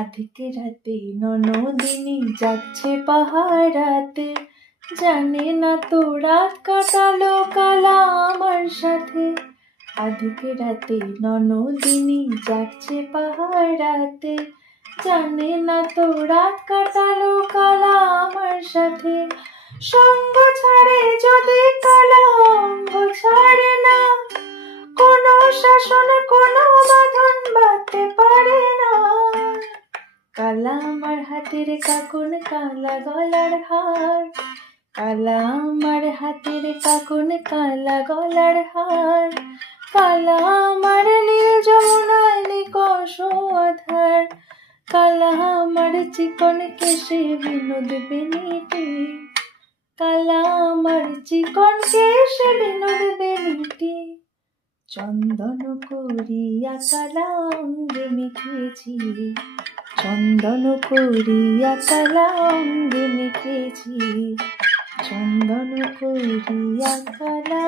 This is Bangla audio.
আধিক রাতে ননদিনী যাচ্ছে পাহারাতে, জানে না তো রাত কাটালো কালা আমার সাথে। আধিক রাতে ননদিনী যাচ্ছে পাহারাতে, জানে না তো রাত কাটালো কালা আমার সাথে। সঙ্গ ছাড়ে যদি কালা অঙ্গ ছাড়ে না, কোনো শাসন কোনো বাঁধন বাঁধতে পারে না। কালা আমার হাতের কাকন কালা গলার হার, কালা আমার হাতের কাকন কালা গলার হার। কালা আমার নীল যমুনায় নিকষ আধার, কালা আমার চিকন কেশে বিনোদ বেনিটি। কালা আমার চিকন কেশে বিনোদ বেনিটি। চন্দন করিয়া কালা অঙ্গে মেখেছি, চন্দন করিয়া কালা অঙ্গে মেখেছি, চন্দন করিয়া কালা।